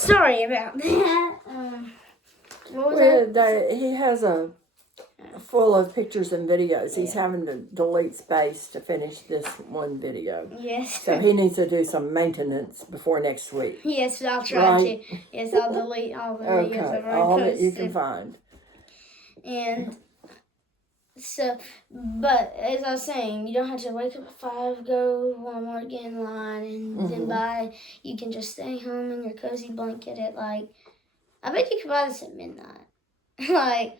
Sorry about that. What was that? He has a full of pictures and videos. He's having to delete space to finish this one video. Yes. So he needs to do some maintenance before next week. Yes, I'll try to. Yes, I'll delete all the videos I've already all posted. that you can find. And so, but as I was saying, you don't have to wake up at 5, go Walmart, get in line, and then buy. You can just stay home in your cozy blanket at I bet you could buy this at midnight.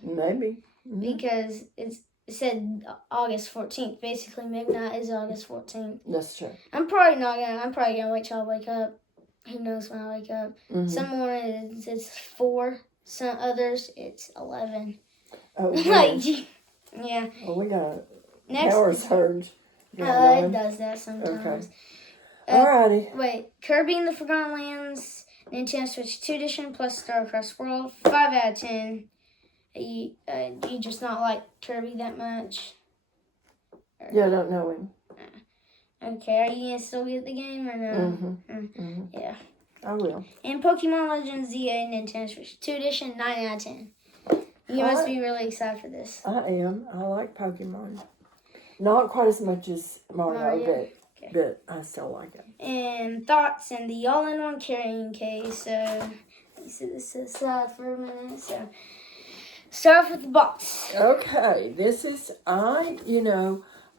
Maybe. Because it said August 14th. Basically, midnight is August 14th. That's true. I'm probably gonna wait till I wake up. Who knows when I wake up? Some mornings it's 4. Some others it's 11. Oh, yeah. Well, we got Next power surge. it does that sometimes. Okay. Alrighty. Wait, Kirby and the Forgotten Lands, Nintendo Switch 2 Edition plus StarCraft World, 5 out of 10. You just not like Kirby that much? Yeah, I don't know him. Okay, are you gonna still get the game or no? Yeah. I will. And Pokemon Legends ZA Nintendo Switch 2 Edition, 9 out of 10. You must be really excited for this. I am. I like Pokemon. Not quite as much as Mario. But I still like it. And thoughts and the all-in-one carrying case. So, let me set this aside for a minute. So, start off with the box. Okay, this is,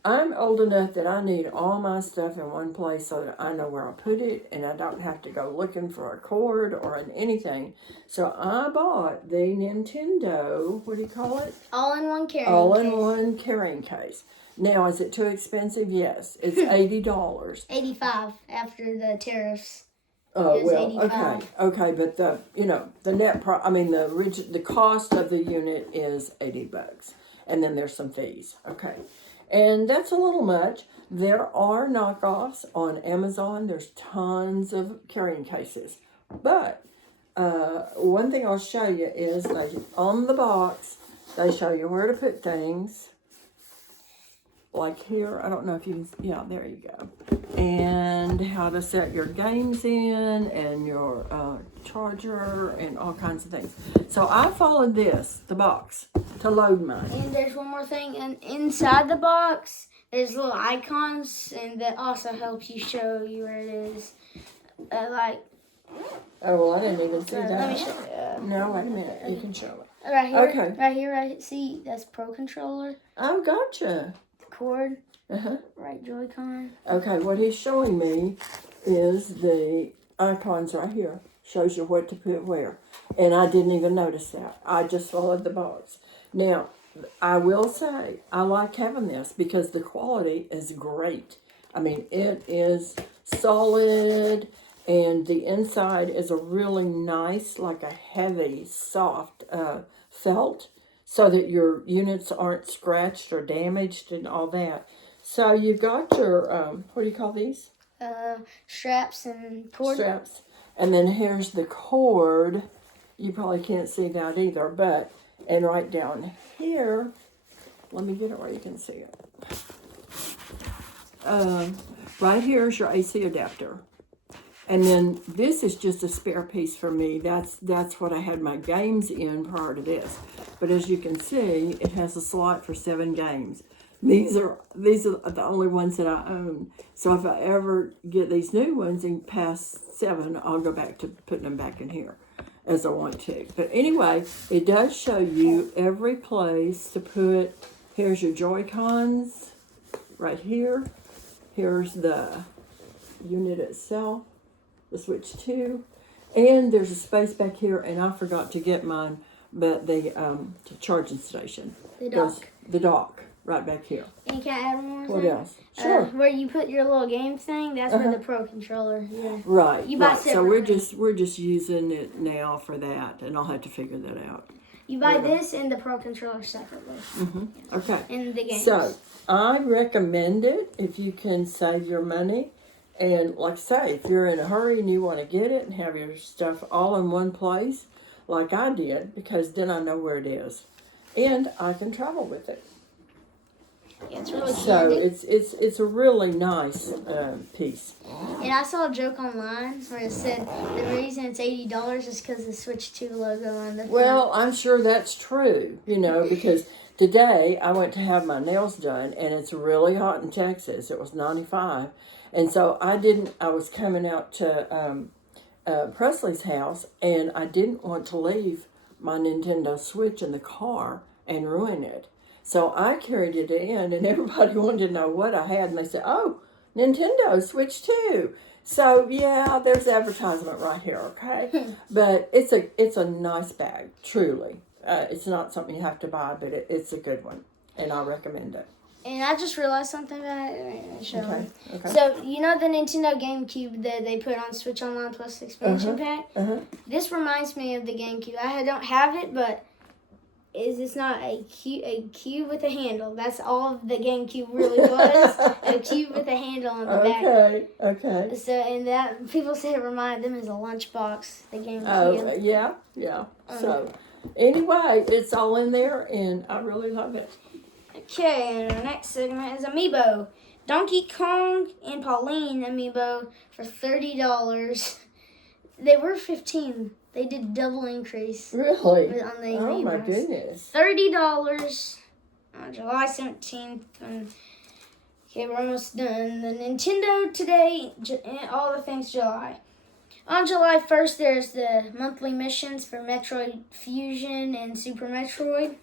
I'm old enough that I need all my stuff in one place so that I know where I put it and I don't have to go looking for a cord or anything. So I bought the Nintendo, what do you call it? All-in-one carrying case. All-in-one carrying case. Now, is it too expensive? Yes. It's $80. $85 after the tariffs. Oh, well, okay, but the net the cost of the unit is $80, and then there's some fees. Okay, and that's a little much. There are knockoffs on Amazon. There's tons of carrying cases, but one thing I'll show you is on the box they show you where to put things. Like here, I don't know if you can, yeah, there you go. And how to set your games in and your charger and all kinds of things. So I followed the box, to load mine. And there's one more thing, and inside the box, there's little icons, and that also helps you show you where it is. Oh, well, I didn't even see that. Let me show you. No, wait a minute. You can show it. Right here. Okay. Right here. See, that's Pro Controller. Oh, gotcha. Cord. Right Joy-Con. Okay, what he's showing me is the icons right here. Shows you what to put where. And I didn't even notice that. I just followed the box. Now, I will say, I like having this because the quality is great. I mean, it is solid, and the inside is a really nice, like a heavy, soft felt, so that your units aren't scratched or damaged and all that. So you've got your, what do you call these? Straps and cord. Straps. And then here's the cord. You probably can't see that either, but, and right down here, let me get it where you can see it. Right here is your AC adapter. And then this is just a spare piece for me. That's what I had my games in prior to this. But as you can see, it has a slot for 7 games. These are the only ones that I own. So if I ever get these new ones and past 7, I'll go back to putting them back in here as I want to. But anyway, it does show you every place to put. Here's your Joy-Cons right here. Here's the unit itself, the Switch 2. And there's a space back here, and I forgot to get mine, but the charging station. The dock. The dock. Right back here. And can I add one more thing? What else? Sure. Where you put your little game thing, that's where the Pro Controller. Yeah. Right. You buy right. So we're just using it now for that, and I'll have to figure that out. You buy this and the Pro Controller separately. Yeah. Okay. And the games. So I recommend it if you can save your money, and like I say, if you're in a hurry and you want to get it and have your stuff all in one place, like I did, because then I know where it is, and I can travel with it. Yeah, it's really So handy. it's a really nice piece. And I saw a joke online where it said the reason it's $80 is because the Switch 2 logo on the front. Well, I'm sure that's true, because today I went to have my nails done, and it's really hot in Texas. It was 95. And so I was coming out to Presley's house, and I didn't want to leave my Nintendo Switch in the car and ruin it. So I carried it in, and everybody wanted to know what I had, and they said, "Oh, Nintendo Switch 2." So yeah, there's advertisement right here, okay? But it's a nice bag, truly. It's not something you have to buy, but it's a good one, and I recommend it. And I just realized something about it. Okay. So, you know the Nintendo GameCube that they put on Switch Online Plus expansion pack? This reminds me of the GameCube. I don't have it, but it's not a cube with a handle. That's all the GameCube really was. A cube with a handle on the back. Okay. So, and that, people say it reminded them as a lunchbox, the GameCube. Oh, yeah. So, anyway, it's all in there, and I really love it. Okay, and our next segment is Amiibo. Donkey Kong and Pauline Amiibo for $30. They were $15. They did double increase. Really? On the Oh Amiibos. my goodness. $30 on July 17th. Okay, we're almost done. The Nintendo Today, and all the things July. On July 1st, there's the monthly missions for Metroid Fusion and Super Metroid.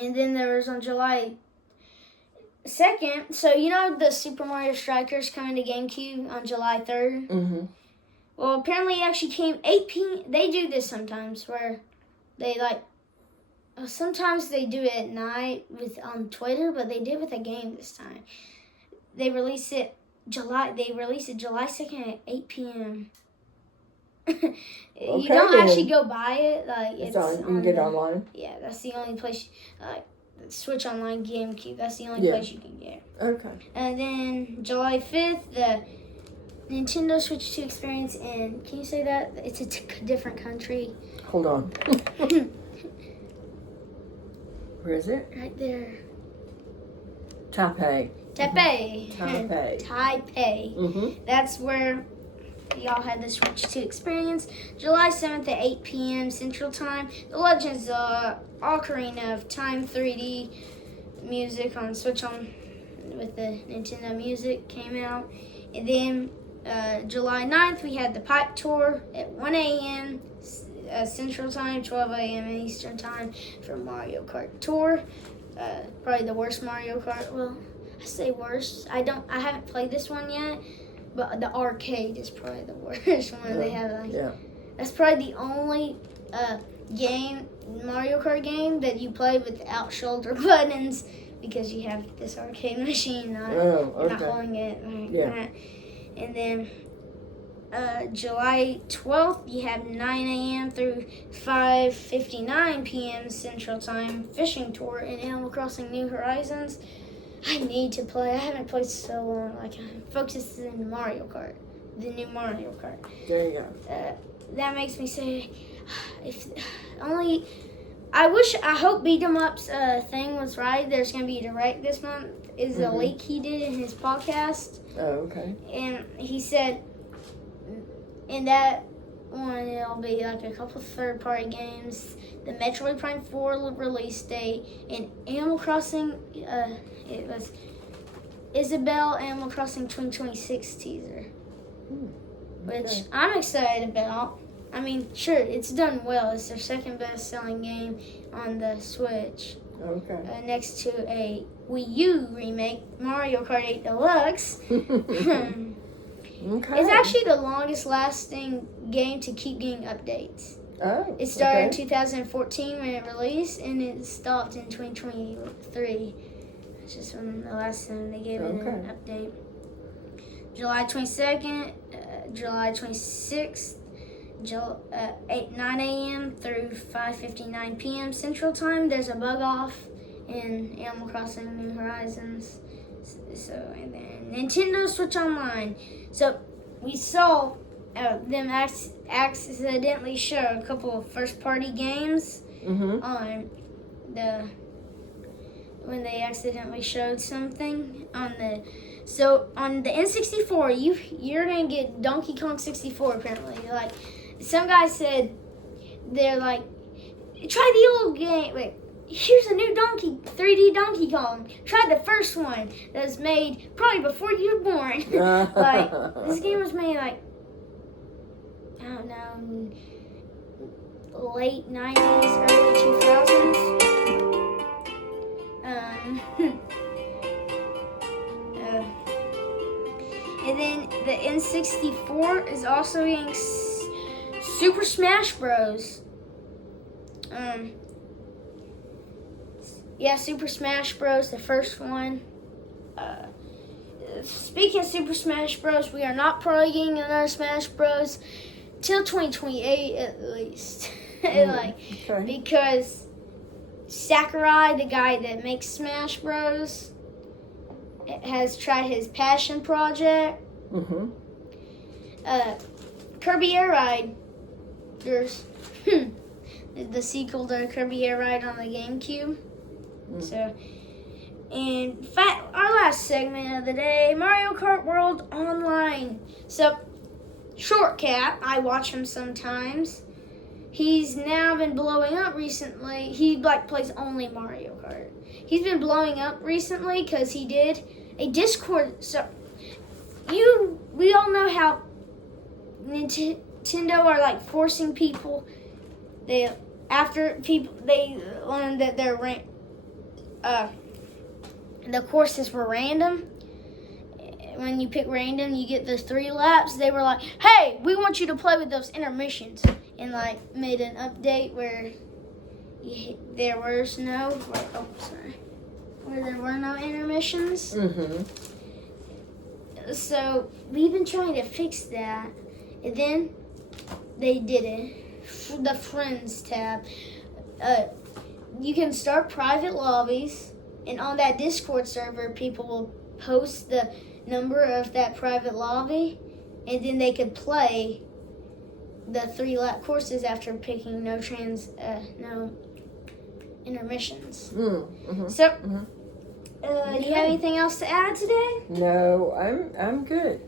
And then there was on July 2nd, so you know the Super Mario Strikers coming to GameCube on July 3rd? Mm-hmm. Well, apparently it actually came 8 p.m. They do this sometimes where they sometimes they do it at night on Twitter, but they did with a game this time. They release it July 2nd at 8 p.m. You don't actually go buy it. It's you can get it online. Yeah, that's the only place. Switch Online GameCube. That's the only place you can get it. Okay. And then July 5th, the Nintendo Switch 2 experience in. Can you say that? It's a different country. Hold on. Where is it? Right there. Taipei. Mm-hmm. That's where y'all had the Switch 2 experience. July 7th at 8 p.m. Central Time. The Legends Ocarina of Time 3D music on Switch On with the Nintendo Music came out. And then July 9th, we had the Pipe Tour at 1 a.m. Central Time, 12 a.m. Eastern Time for Mario Kart Tour. Probably the worst Mario Kart. Well, I say worst. I haven't played this one yet, but the arcade is probably the worst one. They have that's probably the only Mario Kart game that you play without shoulder buttons because you have this arcade machine, not holding it. And then July 12th, you have 9 a.m. through 5:59 p.m. Central Time fishing tour in Animal Crossing New Horizons. I need to play. I haven't played so long. I'm focused in Mario Kart, the new Mario Kart. There you go. That makes me say, I hope Beat 'em Up's thing was right. There's going to be a direct this month. Is a leak he did in his podcast. Oh, okay. And he said in that one, it'll be a couple third-party games, the Metroid Prime 4 release date, and Animal Crossing, it was Isabelle Animal Crossing 2026 teaser, which I'm excited about. I mean, sure, it's done well. It's their second best-selling game on the Switch. Okay. Next to a Wii U remake, Mario Kart 8 Deluxe. Okay. It's actually the longest-lasting game to keep getting updates. Oh. It started in 2014 when it released, and it stopped in 2023. It's just when the last time they gave it an update. July 22nd, July 26th, 9 a.m. through 5:59 p.m. Central Time. There's a bug off in Animal Crossing New Horizons. So, and then Nintendo Switch Online. So, we saw them accidentally show a couple of first-party games on when they accidentally showed something on the. So on the N64, you're gonna get Donkey Kong 64 apparently. Like some guy said, they're like, try the old game. Wait, here's a new 3D Donkey Kong. Try the first one that was made probably before you were born. Like this game was made like I don't know, late 90s, early 2000s. And then the N64 is also getting Super Smash Bros. Yeah, Super Smash Bros. The first one. Speaking of Super Smash Bros., we are not probably getting another Smash Bros. Till 2028 at least. Because Sakurai, the guy that makes Smash Bros., has tried his passion project. Kirby Air Ride. There's the sequel to Kirby Air Ride on the GameCube. So, and our last segment of the day, Mario Kart World Online. So, Short Cat, I watch him sometimes. He's now been blowing up recently. He plays only Mario Kart. He's been blowing up recently because he did a Discord. So we all know how Nintendo are like forcing people. After they learned that the courses were random. When you pick random, you get those 3 laps. They were like, "Hey, we want you to play with those intermissions," and like made an update where there was no. Where there were no intermissions. So we've been trying to fix that, and then they did it. The Friends tab. You can start private lobbies, and on that Discord server, people will post the number of that private lobby, and then they could play the 3-lap courses after picking no intermissions. So, do you have anything else to add today? No, I'm good.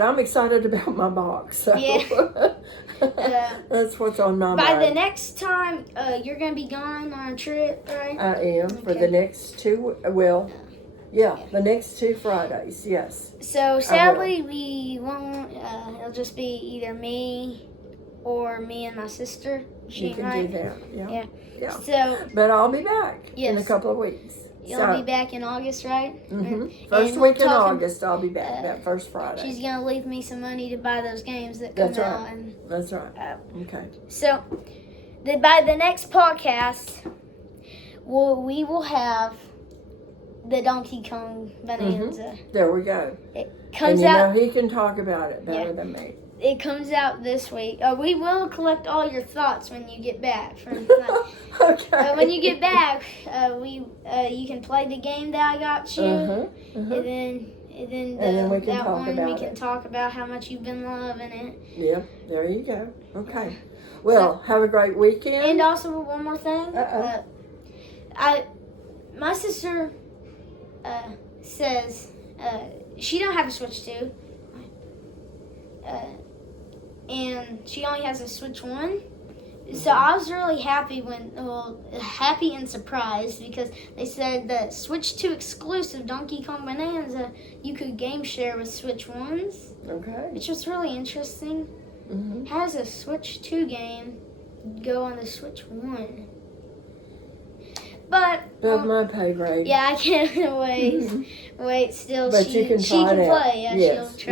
I'm excited about my box. So. Yeah. That's what's on my mind. By the next time, you're going to be gone on a trip, right? I am for the next 2. Well, the next 2 Fridays. Yes. So sadly, we won't. It'll just be either me or me and my sister. You can do that. Yeah. So, but I'll be back in a couple of weeks. You'll be back in August, right? First week in August, I'll be back. That first Friday. She's gonna leave me some money to buy those games that come out. That's right. Okay. So, by the next podcast, we will have the Donkey Kong Bonanza. There we go. It comes out. He can talk about it better than me. It comes out this week. We will collect all your thoughts when you get back. Okay. When you get back, you can play the game that I got you, and then we can talk about how much you've been loving it. Yeah, there you go. Okay. Well, have a great weekend. And also one more thing. My sister says she don't have a Switch 2. And she only has a Switch 1. So I was really happy happy and surprised because they said that Switch 2 exclusive Donkey Kong Bonanza, you could game share with Switch 1s. Okay. Which was really interesting. How does a Switch 2 game go on the Switch 1? But above my pay grade. Yeah, I can't wait still. But she can try it out. play. Yeah, yes. she'll try.